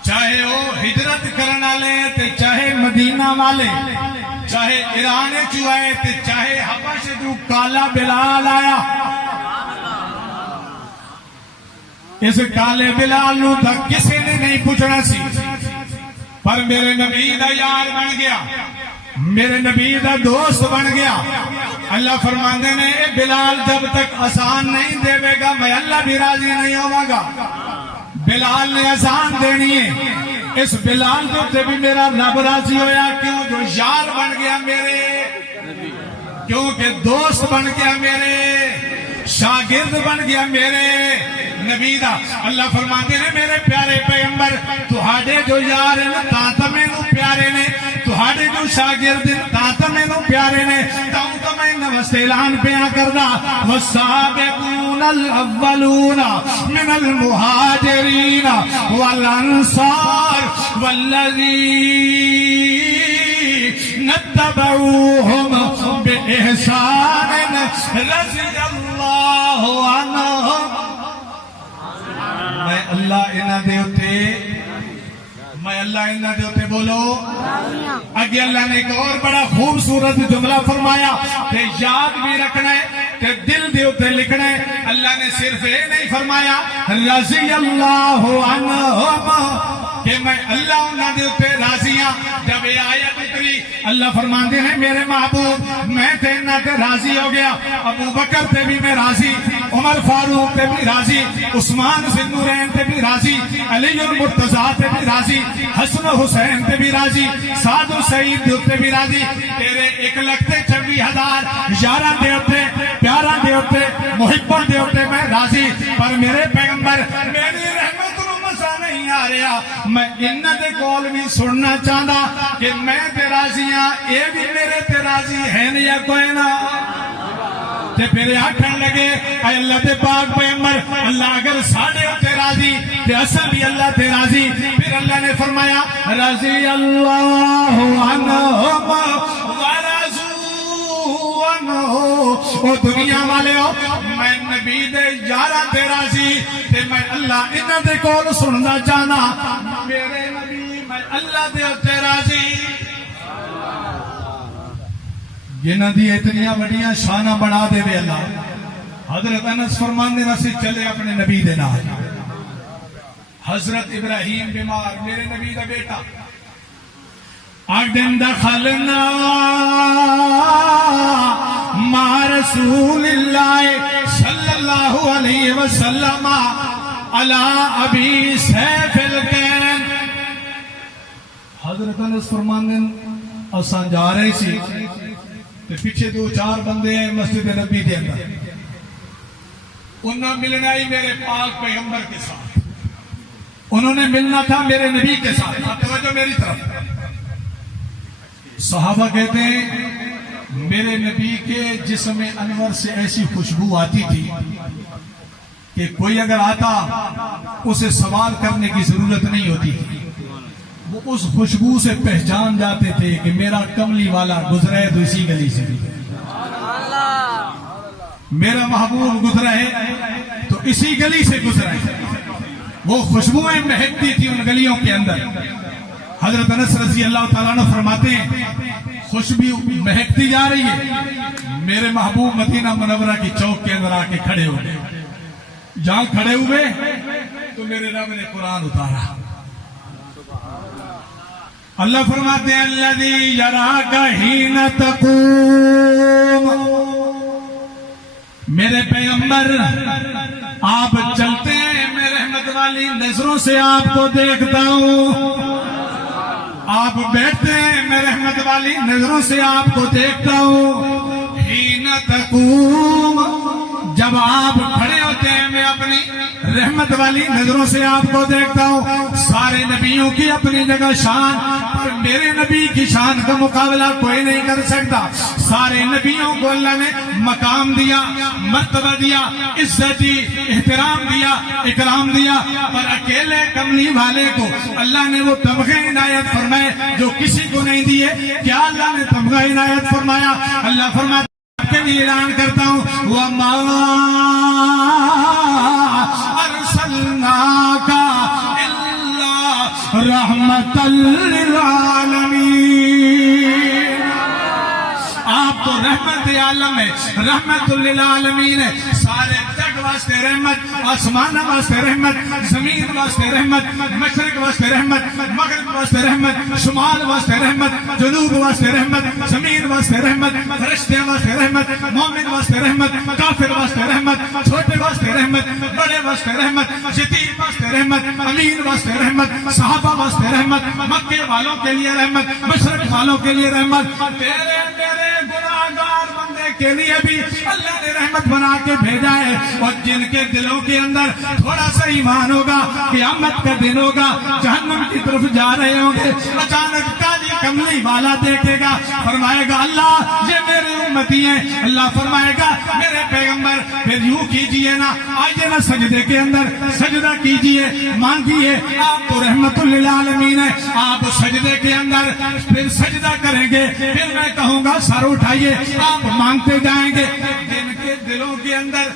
چاہے وہ ہجرت کرنا لے تے چاہے مدینہ والے چاہے ایران چوائے تے چاہے حبش جو کالا بلال آیا اس کالے بلال نو تک کسی نے نہیں پوچھنا سی پر میرے نبی دا یار بن گیا میرے نبی دا دوست بن گیا اللہ فرماندے نے اے بلال جب تک آسان نہیں دے گا میں اللہ بھی راضی نہیں ہوا گا بلال نے آسان دینی ہے اس بلال جو تے بھی میرا رب راضی ہویا کیوں جو یار بن گیا میرے کیونکہ دوست بن گیا میرے شاگرد بن گیا میرے نبی دا اللہ فرماتے نے میرے پیارے پیغمبر تہاڈے جو یار ہیں تا میں نو پیارے نے تہاڈے جو شاگرد تا میں نو پیارے نے تاں تو میں نوستے اعلان بیان کردا والسابقون الاولون من المہاجرین والانصار والذین اتبعوہم بإحسان رضی اللہ عنہم میں اللہ انہ دے ہوتے بولو اگے اللہ نے ایک اور بڑا خوبصورت جملہ فرمایا کہ یاد بھی رکھنا ہے کہ دل دے ہوتے لکھنا ہے اللہ نے صرف یہ نہیں فرمایا رضی اللہ عنہم کہ میں اللہ انہ دے ہوتے راضی ہاں جب یہ آیت اتری اللہ فرماندے ہیں میرے محبوب میں تے انہ تے راضی ہو گیا ابو بکر تے بھی میں راضی عمر فاروق تے بھی راضی عثمان ذی النورین تے بھی راضی علی المرتضیٰ تے بھی راضی حسن حسین تے بھی راضی سعد و سعید تے بھی راضی تیرے 1,26,000 یاران دے ہوتے پیاران دے ہوتے محبت دے ہوتے میں راضی پر میرے پیغمبر میری رحمت مزہ نہیں آ رہا میں انہ دے کول بھی سننا چاہتا کہ میں تے راضی ہاں اے بھی میرے تے راضی ہیں یا کوئی نہ تے پھر آکھن لگے اے اللہ تے پاک پیغمبر اللہ اگر ساڑھے ہوتے راضی تے اصل بھی اللہ تے راضی پھر اللہ نے فرمایا رضی اللہ عنہم ورضوا عنہ او دنیا والے ہو میں نبی دے یارہ تے راضی تے میں اللہ انہ دے کول سننا چاہنا میرے نبی میں اللہ دے ہوتے راضی جنہ دی اتنیاں بڑیاں شانہ بڑھا دے وے اللہ حضرت انس فرماندے نہ چلے اپنے نبی دے نال حضرت ابراہیم بیمار میرے نبی دا بیٹا اگدن دخلنا مع رسول اللہ صلی اللہ علیہ وسلم علی ابی سیف الکین حضرت انس فرماندے اساں جا رہے سی پیچھے 2-4 بندے ہیں مسجد نبی دے اندر انہوں نے ملنا ہی میرے پاک پیغمبر کے ساتھ انہوں نے ملنا تھا میرے نبی کے ساتھ توجہ میری طرف صحابہ کہتے ہیں میرے نبی کے جسم انور سے ایسی خوشبو آتی تھی کہ کوئی اگر آتا اسے سوال کرنے کی ضرورت نہیں ہوتی وہ اس خوشبو سے پہچان جاتے تھے کہ میرا کملی والا گزرا ہے تو اسی گلی سے بھی میرا محبوب گزرا ہے تو اسی گلی سے گزرا ہے وہ خوشبوئیں مہکتی تھی ان گلیوں کے اندر حضرت انس رضی اللہ تعالیٰ عنہ فرماتے ہیں خوشبو مہکتی جا رہی ہے میرے محبوب مدینہ منورہ کی چوک کے اندر آ کے کھڑے ہو گئے جہاں کھڑے ہوئے تو میرے رب نے قرآن اتارا اللہ فرماتے ہیں الذی یراک حین تقوم میرے پیغمبر آپ چلتے ہیں میں رحمت والی نظروں سے آپ کو دیکھتا ہوں. آپ بیٹھتے ہیں میں رحمت والی نظروں سے آپ کو دیکھتا ہوں. حین تقوم جب آپ کھڑے ہوتے ہیں میں اپنی رحمت والی نظروں سے آپ کو دیکھتا ہوں. سارے نبیوں کی اپنی جگہ شان، پر میرے نبی کی شان کا مقابلہ کوئی نہیں کر سکتا. سارے نبیوں کو اللہ نے مقام دیا، مرتبہ دیا، عزت دی، احترام دیا، اکرام دیا، پر اکیلے کملی والے کو اللہ نے وہ تمغے عنایت فرمائے جو کسی کو نہیں دیے. کیا اللہ نے تمغہ عنایت فرمایا؟ اللہ فرمایا کے لیے اعلان کرتا ہوں وَمَا أَرْسَلْنَاكَ إِلَّا رَحْمَةً لِلْعَالَمِينَ. آپ تو رحمت عالم ہے، رحمت للعالمین ہے. سارے جگ واسطے رحمت، آسمان واسطے رحمت، زمین واسطے رحمت، مشرق واسطے رحمت، مغرب واسطے رحمت، شمال واسطے رحمت، جنوب واسطے رحمت، زمین واسطے رحمت، فرشتے واسطے رحمت، مومن واسطے رحمت، کافر واسطے رحمت، چھوٹے واسطے رحمت، بڑے واسطے رحمت، یتیم واسطے رحمت، امین واسطے رحمت، صحابہ واسطے رحمت، مکے والوں کے لیے رحمت، مشرق والوں کے لیے رحمت. تیرے میرے گناہگار بندے کے لیے بھی اللہ نے رحمت بنا کے بھیجا ہے. اور جن کے دلوں کے اندر تھوڑا سا ایمان ہوگا، قیامت کا دن ہوگا، جہنم کی طرف جا رہے ہوں گے، اچانک کالی کملی والا دیکھے گا، فرمائے گا اللہ یہ میرے امتی ہیں. اللہ فرمائے گا میرے پیغمبر پھر یوں کیجئے نا، آئیے نا سجدے کے اندر سجدہ کیجئے، مانگیے. آپ تو رحمت للعالمین ہے. آپ سجدے کے اندر پھر سجدہ کریں گے، پھر میں کہوں گا سر اٹھائیے، آپ مانگتے جائیں گے. جن کے دلوں کے اندر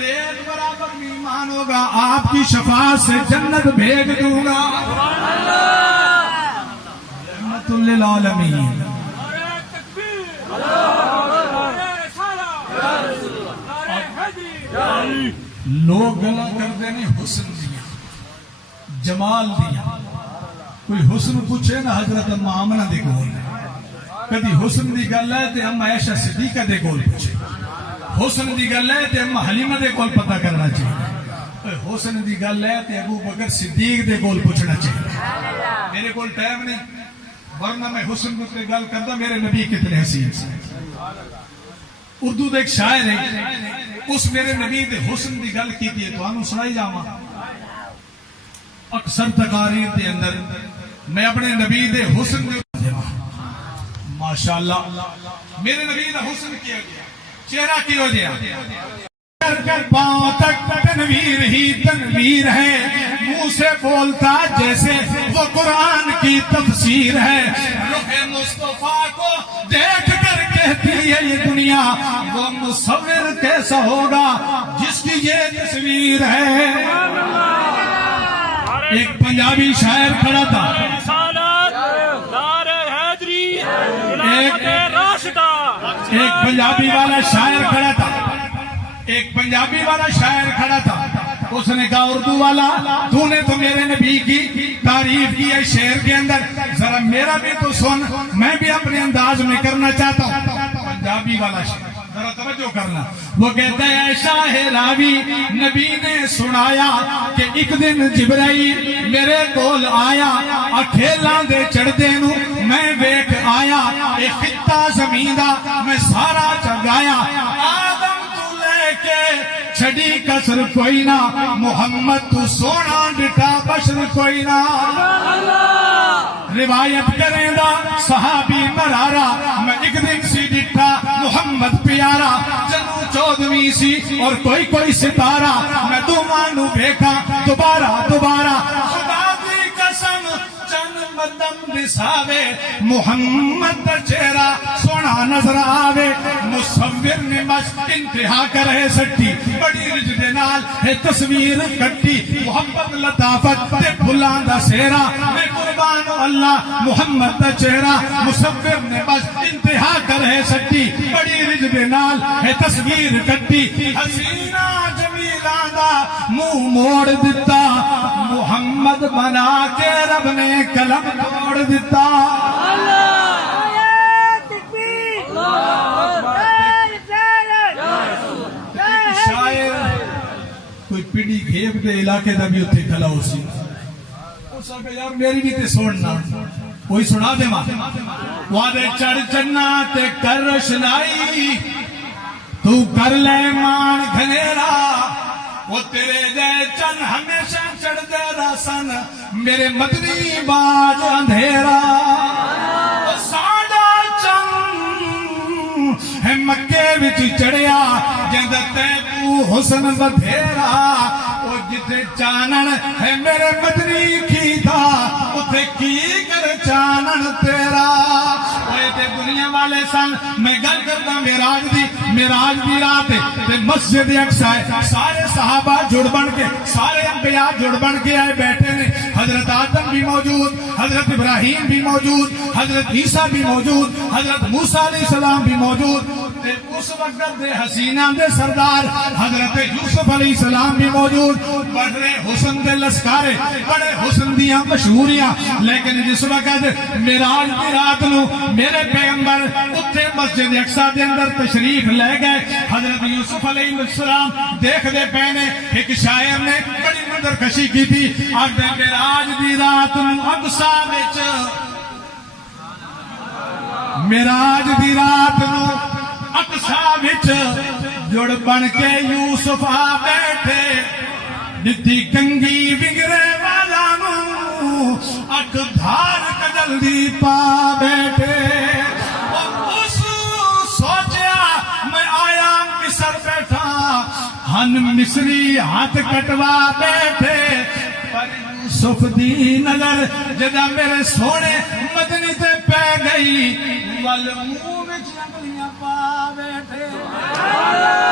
ریت برابر ایمان ہوگا، آپ کی شفاعت سے جنت بھیج دوں گا. رحمت للعالمین. لوگ گلا کرتے نے حسن دیا، جمال دیا. کوئی حسن پوچھے نا حضرت اما آمنہ دے کول، کدی حسن دی گل ہے تے اما عائشہ صدیقہ دے کول پوچھے، حسن دی گل ہے تے اما حلیمہ دے کول پتہ کرنا چاہیے، حسن دی گل ہے تے ابو بکر صدیق دے کول پوچھنا چاہیے. میرے کول ٹائم نہیں، ورنہ میں حسن تے گل کردا میرے نبی کتنے حسین سے. اردو دے ایک شاعر ہے، اس میرے نبی دے حسن دی گل کیتی ہے، تانوں سنائی جاواں. اکثر تقاریر دے اندر میں اپنے نبی دے حسن دے ماشاءاللہ میرے نبی دا حسن کیا گیا، چہرہ کی ہو گیا. پاؤں تک تنویر ہی تنویر ہے، منہ سے بولتا جیسے وہ قرآن کی تفسیر ہے. رخ مصطفیٰ کو دیکھ کر کہتی ہے یہ دنیا وہ مصور کیسا ہوگا جس کی یہ تصویر ہے. ایک پنجابی شاعر کھڑا تھا، ایک پنجابی والا شاعر کھڑا تھا، ایک پنجابی والا شاعر کھڑا تھا. اس نے کہا اردو والا تو نے تو میرے نبی کی تعریف کی ہے شعر کے اندر، ذرا میرا بھی تو سن، میں بھی اپنے انداز میں کرنا چاہتا ہوں. پنجابی والا شاعر ذرا توجہ کرنا، وہ کہتا ہے شاہ راوی نبی نے سنایا کہ ایک دن جبرائیل میرے کول آیا، اکھیلاں دے چڑھدے نو میں ویکھ آیا، اے خطہ زمین دا میں سارا چگایا، آدم تو لے کے چھڑی کسر کوئی نہ، محمد تو سونا ڈٹا بشر کوئی نہ. روایت کریں دا صحابی مرارا، میں ایک دن سی ڈٹھا محمد پیارا، جنو 14ویں سی اور کوئی ستارہ، میں دومانو بھیکا دوبارہ دوبارہ. خدا دی قسم چند مدم دساوے، محمد دا چہرہ سونا نظر آوے. مصور نے مشق انتہا کرے سٹی، بڑی رج دے نال ہے تصویر کٹی، محبت لطافت تے بھلاں دا سہرا، میں قربان اللہ محمد دا چہرہ. مصور نے مشق انتہا کرے سٹی، بڑی رج دے نال ہے تصویر کٹی، حسینہ جمیلہ دا منہ موڑ دیتا، محمد بنا کے رب نے قلم توڑ دیتا. شاعر کوئی پیڑی گھیب دے علاقے دا بھی اتنے کھلا ہو سی اس آگے یار میری بھی تے سننا کوئی سنا دے ماں وعدے چڑھ چنا تے کر روشنائی تو کر لے مان گھنیرا وہ تیرے دے چن ہمیشہ چڑھ دے راسن میرے مدنی باج اندھیرا ساڈا چن ہے مکے وچ چڑھیا جندتے تو حسن بدھیرا وہ جتے چانن ہے میرے مدنی کیتا اتھے کی کر چانن تیرا تے دنیا والے سن میں گل کرتا معراج دی رات تے مسجد اقصی سارے صحابہ جڑ بن کے سارے انبیاء جڑ بن کے آئے بیٹھے نے حضرت آدم بھی موجود حضرت ابراہیم بھی موجود حضرت عیسیٰ بھی موجود حضرت موسیٰ علیہ السلام بھی موجود تے اس وقت دے حسینہ دے سردار حضرت یوسف علیہ السلام بھی موجود بڑے حسن دے لسکارے بڑے حسن دیاں مشہوریاں لیکن جس وقت معراج دی رات نو میرے پیغمبر اتھے مسجد اقصی دے اندر تشریف لے گئے حضرت یوسف علیہ السلام دیکھ دے پہنے ایک شاعر نے بڑی مندر کشی کی تھی آگے معراج دی رات نو اقصی وچ معراج دی رات نو اقصی وچ جڑ بن کے یوسف آ بیٹھے دتی کنگی ونگرے والا نو اک دھار کجل دی پا بیٹھے اس سوچیا میں آیا مصر بیٹھا ہن مصری ہاتھ کٹوا بیٹھے پر یوسف دی نظر جدا میرے سونے مدنی تے پہ گئی ول منہ وچ انگلیاں پا بیٹھے